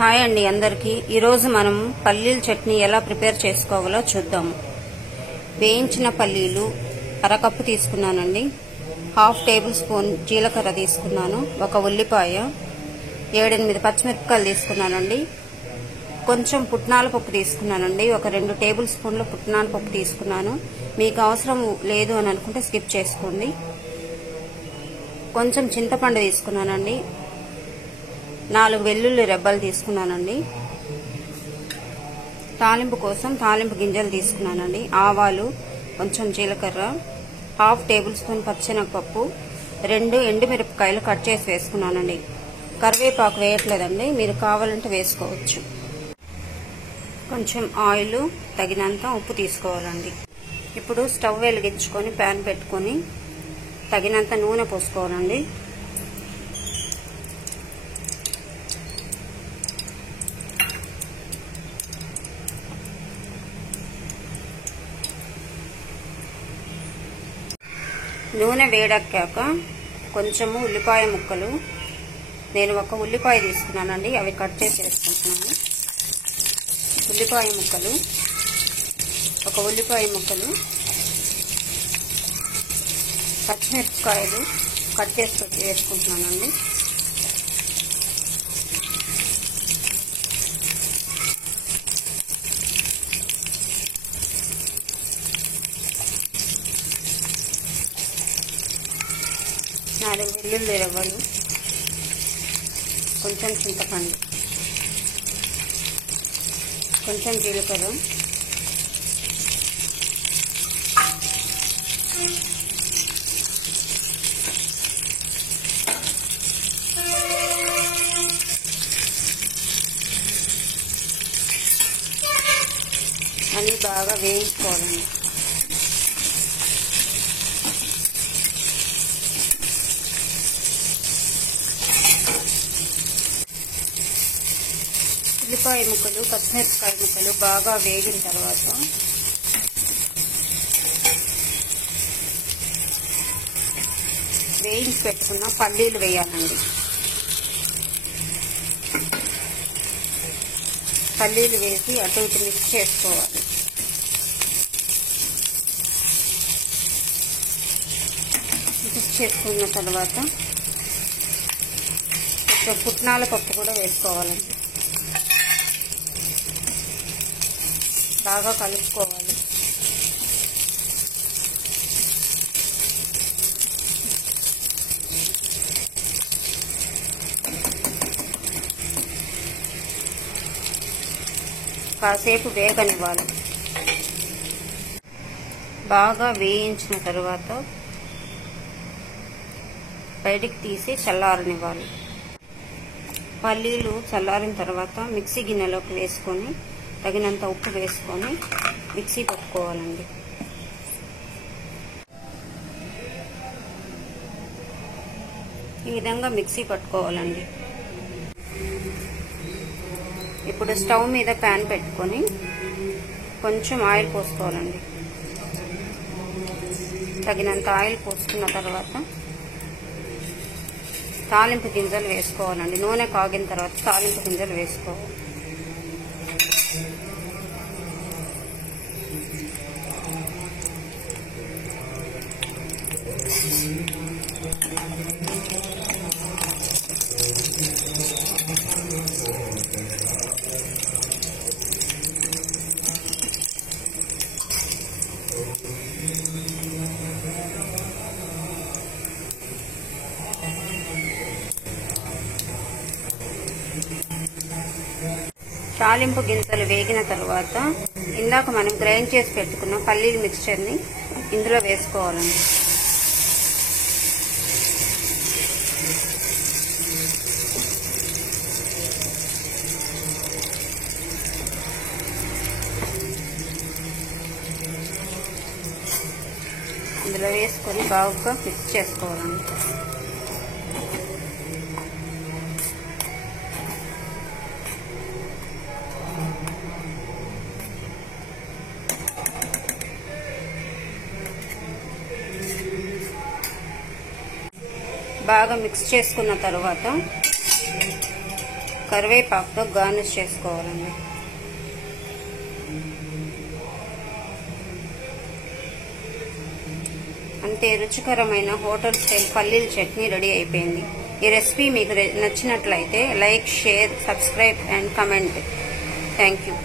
Hi అండి అందరికీ ఈరోజు మనం పల్లీల చట్నీ ఎలా ప్రిపేర్ చేసుకోవాలో చూద్దాము. వేయించిన పల్లీలు అరకప్పు తీసుకున్నానండి. 1/2 టేబుల్ స్పూన్ జీలకర్ర తీసుకున్నాను. ఒక ఉల్లిపాయ, 7-8 పచ్చిమిరపకాయలు తీసుకున్నానండి. కొంచెం పుట్నాల పప్పు తీసుకున్నానండి. ఒక 2 టేబుల్ స్పూన్ల పుట్నాల పప్పు తీసుకున్నాను. మీకు అవసరం లేదు అని అనుకుంటే స్కిప్ చేసుకోండి. కొంచెం చింతపండు తీసుకున్నానండి. 4 వెల్లుల్లి రెబ్బలు తీసుకున్నానండి. తాలింపు కోసం తాలింపు గింజలు తీసుకున్నానండి. ఆవాలు, కొంచెం జీలకర్ర, 1/2 టేబుల్ స్పూన్ పచ్చెనగపప్పు, 2 ఎండుమిరపకాయలు కట్ చేసి వేసుకున్నానండి. కరివేపాకు వేయట్లేదండి, మీరు కావాలంటే వేసుకోవచ్చు. కొంచెం ఆయిల్, తగినంత ఉప్పు తీసుకోవాలండి. ఇప్పుడు స్టవ్ వెలిగించుకొని ప్యాన్ పెట్టుకొని తగినంత నూనె పోసుకోవాలండి. నూనె వేడెక్కాక కొంచెము ఉల్లిపాయ ముక్కలు, నేను ఒక ఉల్లిపాయ తీసుకున్నానండి, అవి కట్ చేసి వేసుకుంటున్నాను. ఉల్లిపాయ ముక్కలు, ఒక ఉల్లిపాయ ముక్కలు, పచ్చిమిరపకాయలు కట్ చేసి వేసుకుంటున్నానండి. నాలుగు వెల్లుల్లి రెబ్బలు, కొంచెం చింతపండు, కొంచెం జీలకర్ర, అన్నీ బాగా వేయించుకోవాలండి. ఉల్లిపాయ ముక్కలు, పచ్చిమిరపకాయ ముక్కలు బాగా వేగిన తర్వాత వేయించి పెట్టుకున్న పల్లీలు వేయాలండి. పల్లీలు వేసి అటు ఇటు మిక్స్ చేసుకోవాలి. మిక్స్ చేసుకున్న తర్వాత కొంచెం పుట్నాల పప్పు కూడా వేసుకోవాలండి. బాగా కలుపుకోవాలి. కాసేపు వేగనివ్వాలి. బాగా వేయించిన తర్వాత బయటికి తీసి చల్లారనివ్వాలి. పల్లీలు చల్లారిన తర్వాత మిక్సీ గిన్నెలోకి వేసుకొని తగినంత ఉప్పు వేసుకొని మిక్సీ పట్టుకోవాలండి. ఈ విధంగా మిక్సీ పట్టుకోవాలండి. ఇప్పుడు స్టవ్ మీద ప్యాన్ పెట్టుకొని కొంచెం ఆయిల్ పోసుకోవాలండి. తగినంత ఆయిల్ పోసుకున్న తర్వాత తాలింపు గింజలు వేసుకోవాలండి. నూనె కాగిన తర్వాత తాలింపు గింజలు వేసుకోవాలి. తాలింపు గింజలు వేగిన తర్వాత ఇందాక మనం గ్రైండ్ చేసి పెట్టుకున్న పల్లీల మిక్స్చర్ని ఇందులో వేసుకోవాలండి. ఇందులో వేసుకొని బాగా మిక్స్ చేసుకోవాలండి. బాగా మిక్స్ చేసుకున్న తర్వాత కరివేపాకుతో గార్నిష్ చేసుకోవాలండి. అంతే, రుచికరమైన హోటల్ స్టైల్ పల్లీల చట్నీ రెడీ అయిపోయింది. ఈ రెసిపీ మీకు నచ్చినట్లయితే like, share, subscribe and comment. Thank you.